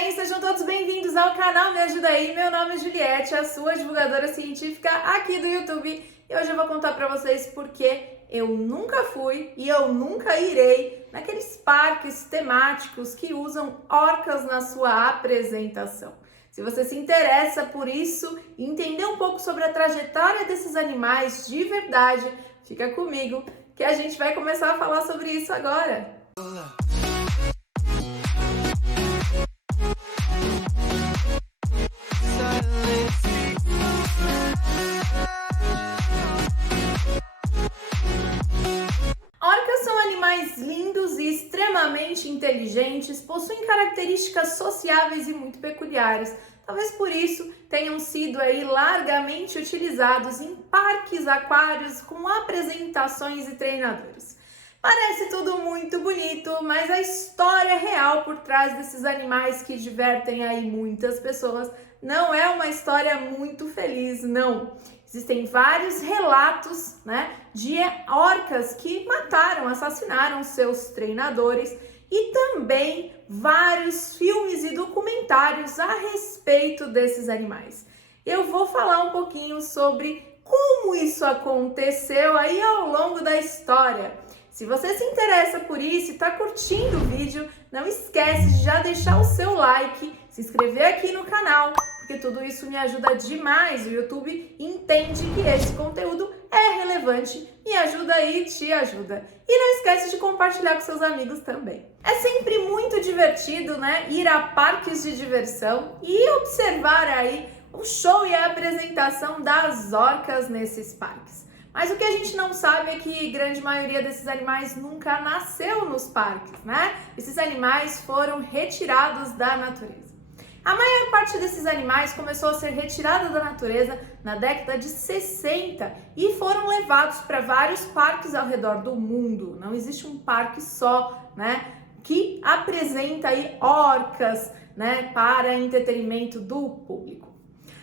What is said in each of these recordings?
bem? Sejam todos bem-vindos ao canal Me Ajuda Aí. Meu nome é Juliette, a sua divulgadora científica aqui do YouTube. E hoje eu vou contar pra vocês porque eu nunca fui e eu nunca irei naqueles parques temáticos que usam orcas na sua apresentação. Se você se interessa por isso e entender um pouco sobre a trajetória desses animais de verdade, fica comigo que a gente vai começar a falar sobre isso agora. Orcas são animais lindos e extremamente inteligentes, possuem características sociáveis e muito peculiares. Talvez por isso tenham sido aí largamente utilizados em parques aquários com apresentações e treinadores. Parece tudo muito bonito, mas a história real por trás desses animais que divertem aí muitas pessoas não é uma história muito feliz, não. Existem vários relatos, de orcas que mataram, assassinaram seus treinadores e também vários filmes e documentários a respeito desses animais. Eu vou falar um pouquinho sobre como isso aconteceu aí ao longo da história. Se você se interessa por isso e está curtindo o vídeo, não esquece de já deixar o seu like, se inscrever aqui no canal, porque tudo isso me ajuda demais. O YouTube entende que esse conteúdo é relevante, me ajuda e te ajuda. E não esquece de compartilhar com seus amigos também. É sempre muito divertido, ir a parques de diversão e observar aí o show e a apresentação das orcas nesses parques. Mas o que a gente não sabe é que a grande maioria desses animais nunca nasceu nos parques, Esses animais foram retirados da natureza. A maior parte desses animais começou a ser retirada da natureza na década de 60 e foram levados para vários parques ao redor do mundo. Não existe um parque só, que apresenta aí orcas, para entretenimento do público.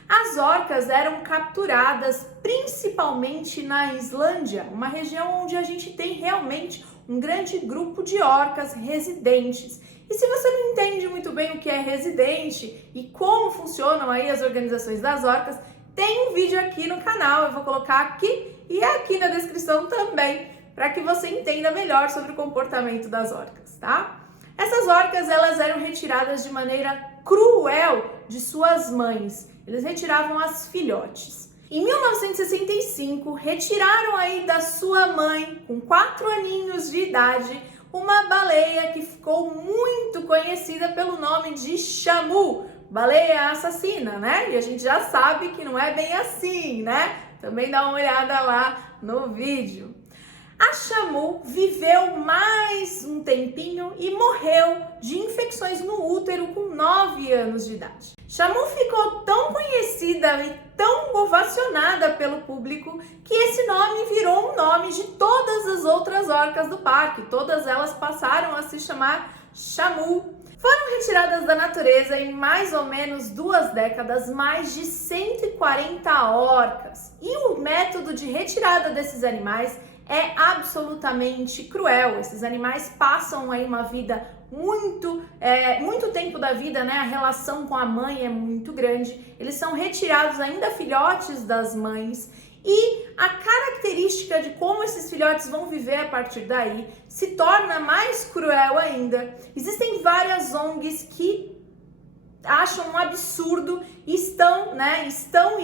As orcas eram capturadas principalmente na Islândia, uma região onde a gente tem realmente um grande grupo de orcas residentes. E se você não entende muito bem o que é residente e como funcionam aí as organizações das orcas, tem um vídeo aqui no canal, eu vou colocar aqui e aqui na descrição também, para que você entenda melhor sobre o comportamento das orcas, tá? Essas orcas, elas eram retiradas de maneira cruel de suas mães. Eles retiravam as filhotes. Em 1965, retiraram aí da sua mãe, com 4 aninhos de idade, uma baleia que ficou muito conhecida pelo nome de chamu, baleia assassina, E a gente já sabe que não é bem assim, Também dá uma olhada lá no vídeo. A chamu viveu mais um tempinho e morreu de infecções no útero com 9 anos de idade. Chamu ficou tão conhecida e tão ovacionada pelo público que esse nome virou um nome de todas as outras orcas do parque. Todas elas passaram a se chamar chamu. Foram retiradas da natureza em mais ou menos 2 décadas mais de 140 orcas. E o método de retirada desses animais é absolutamente cruel. Esses animais passam aí uma vida muito tempo da vida, A relação com a mãe é muito grande. Eles são retirados ainda filhotes das mães e a característica de como esses filhotes vão viver a partir daí se torna mais cruel ainda. Existem várias ONGs que acham um absurdo e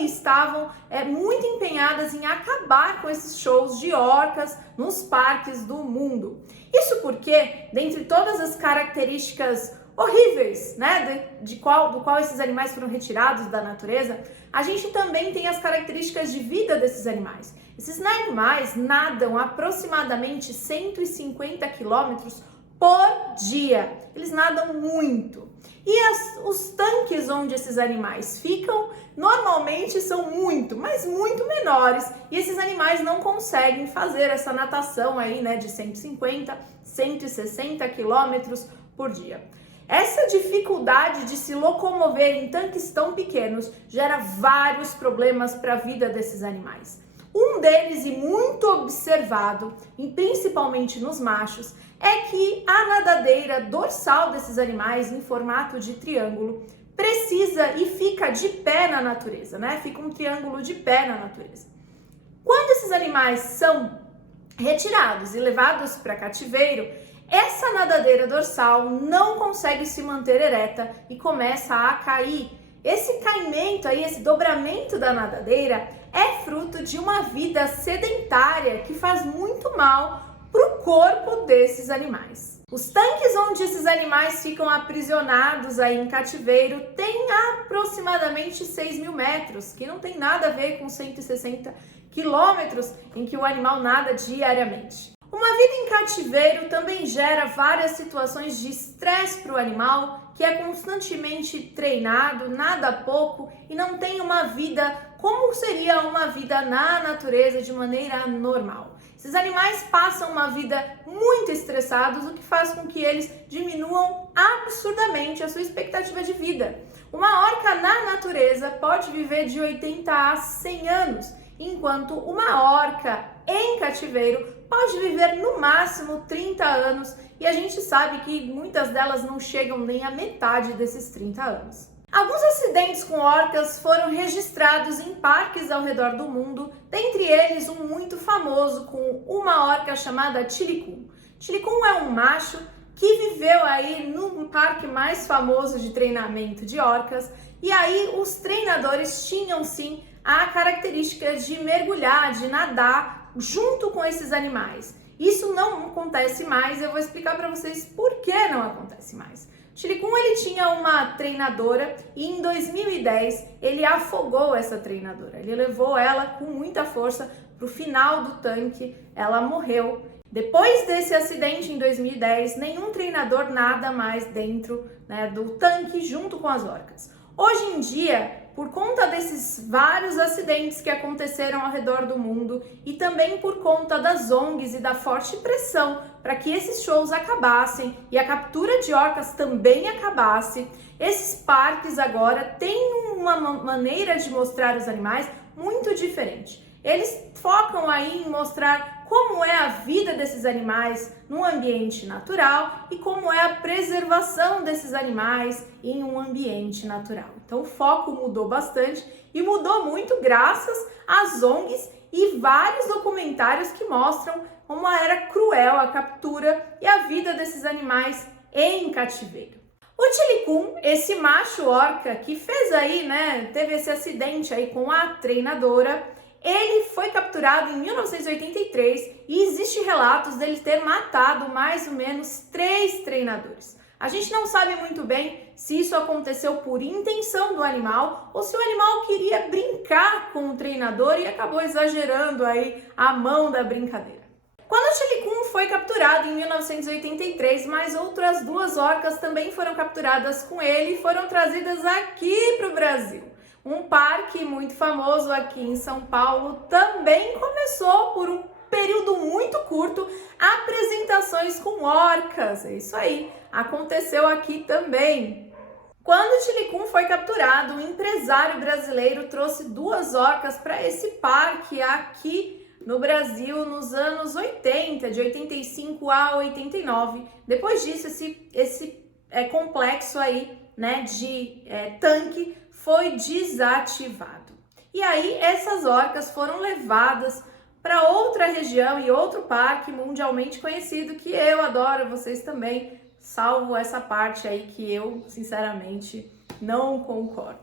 estavam muito empenhadas em acabar com esses shows de orcas nos parques do mundo. Isso porque, dentre todas as características horríveis, do qual esses animais foram retirados da natureza, a gente também tem as características de vida desses animais. Esses animais nadam aproximadamente 150 quilômetros por dia. Eles nadam muito. E os tanques onde esses animais ficam normalmente são mas muito menores. E esses animais não conseguem fazer essa natação aí, de 150, 160 quilômetros por dia. Essa dificuldade de se locomover em tanques tão pequenos gera vários problemas para a vida desses animais. Um deles, e muito observado, e principalmente nos machos, é que a nadadeira dorsal desses animais, em formato de triângulo, precisa e fica de pé na natureza, né? Fica um triângulo de pé na natureza. Quando esses animais são retirados e levados para cativeiro, essa nadadeira dorsal não consegue se manter ereta e começa a cair. Esse caimento aí, esse dobramento da nadadeira é fruto de uma vida sedentária que faz muito mal para o corpo desses animais. Os tanques onde esses animais ficam aprisionados aí em cativeiro têm aproximadamente 6.000 metros, que não tem nada a ver com 160 quilômetros em que o animal nada diariamente. Uma vida em cativeiro também gera várias situações de estresse para o animal, que é constantemente treinado, nada pouco, e não tem uma vida como seria uma vida na natureza de maneira normal. Esses animais passam uma vida muito estressados, o que faz com que eles diminuam absurdamente a sua expectativa de vida. Uma orca na natureza pode viver de 80 a 100 anos, enquanto uma orca em cativeiro pode viver no máximo 30 anos, e a gente sabe que muitas delas não chegam nem à metade desses 30 anos. Alguns acidentes com orcas foram registrados em parques ao redor do mundo, dentre eles um muito famoso com uma orca chamada Tilikum. Tilikum é um macho que viveu aí no parque mais famoso de treinamento de orcas, e aí os treinadores tinham sim a característica de mergulhar, de nadar junto com esses animais. Isso não acontece mais, eu vou explicar para vocês por que não acontece mais. Tilikum, ele tinha uma treinadora e em 2010 ele afogou essa treinadora. Ele levou ela com muita força para o final do tanque, ela morreu. Depois desse acidente em 2010, nenhum treinador nada mais dentro, do tanque junto com as orcas. Hoje em dia, por conta desses vários acidentes que aconteceram ao redor do mundo e também por conta das ONGs e da forte pressão para que esses shows acabassem e a captura de orcas também acabasse, esses parques agora têm uma maneira de mostrar os animais muito diferente. Eles focam aí em mostrar como é a vida desses animais num ambiente natural e como é a preservação desses animais em um ambiente natural. Então o foco mudou bastante e mudou muito graças às ONGs e vários documentários que mostram como era cruel a captura e a vida desses animais em cativeiro. O Tilikum, esse macho orca que fez aí, teve esse acidente aí com a treinadora, ele foi capturado em 1983 e existe relatos dele ter matado mais ou menos 3 treinadores. A gente não sabe muito bem se isso aconteceu por intenção do animal ou se o animal queria brincar com o treinador e acabou exagerando aí a mão da brincadeira. Quando o Tilikum foi capturado em 1983, mais outras 2 orcas também foram capturadas com ele e foram trazidas aqui para o Brasil. Um parque muito famoso aqui em São Paulo também começou por um período muito curto apresentações com orcas. É isso aí, aconteceu aqui também. Quando o Tilikum foi capturado, um empresário brasileiro trouxe 2 orcas para esse parque aqui no Brasil nos anos 80, de 85 a 89. Depois disso, esse complexo aí, de tanque foi desativado. E aí essas orcas foram levadas para outra região e outro parque mundialmente conhecido que eu adoro, vocês também, salvo essa parte aí que eu, sinceramente, não concordo.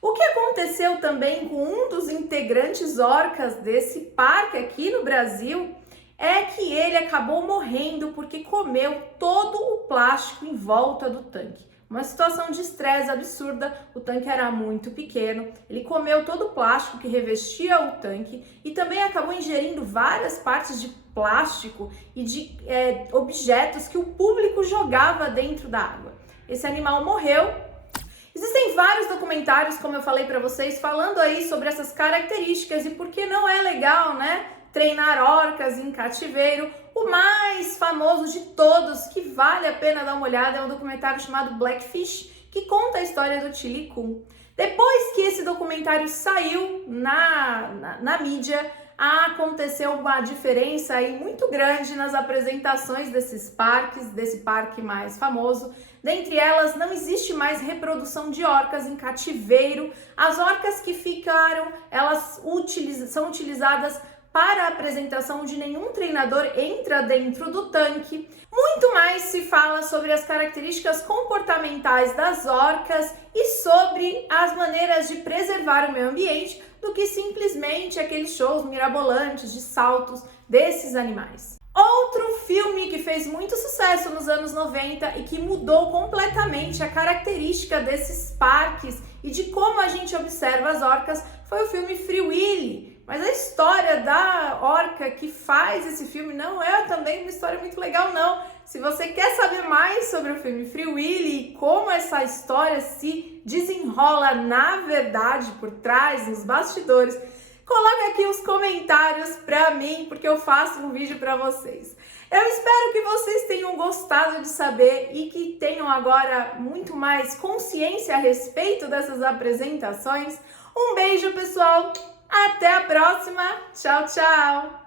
O que aconteceu também com um dos integrantes orcas desse parque aqui no Brasil é que ele acabou morrendo porque comeu todo o plástico em volta do tanque. Uma situação de estresse absurda, o tanque era muito pequeno, ele comeu todo o plástico que revestia o tanque e também acabou ingerindo várias partes de plástico e de objetos que o público jogava dentro da água. Esse animal morreu. Existem vários documentários, como eu falei para vocês, falando aí sobre essas características e por que não é legal, treinar orcas em cativeiro. O mais famoso de todos, que vale a pena dar uma olhada, é um documentário chamado Blackfish, que conta a história do Tilikum. Depois que esse documentário saiu na mídia, aconteceu uma diferença aí muito grande nas apresentações desses parques, desse parque mais famoso. Dentre elas, não existe mais reprodução de orcas em cativeiro. As orcas que ficaram, elas são utilizadas para a apresentação, onde nenhum treinador entra dentro do tanque. Muito mais se fala sobre as características comportamentais das orcas e sobre as maneiras de preservar o meio ambiente do que simplesmente aqueles shows mirabolantes de saltos desses animais. Outro filme que fez muito sucesso nos anos 90 e que mudou completamente a característica desses parques e de como a gente observa as orcas foi o filme Free Willy. Mas a história da orca que faz esse filme não é também uma história muito legal, não. Se você quer saber mais sobre o filme Free Willy e como essa história se desenrola na verdade, por trás, nos bastidores, coloque aqui os comentários pra mim, porque eu faço um vídeo pra vocês. Eu espero que vocês tenham gostado de saber e que tenham agora muito mais consciência a respeito dessas apresentações. Um beijo, pessoal! Até a próxima! Tchau, tchau!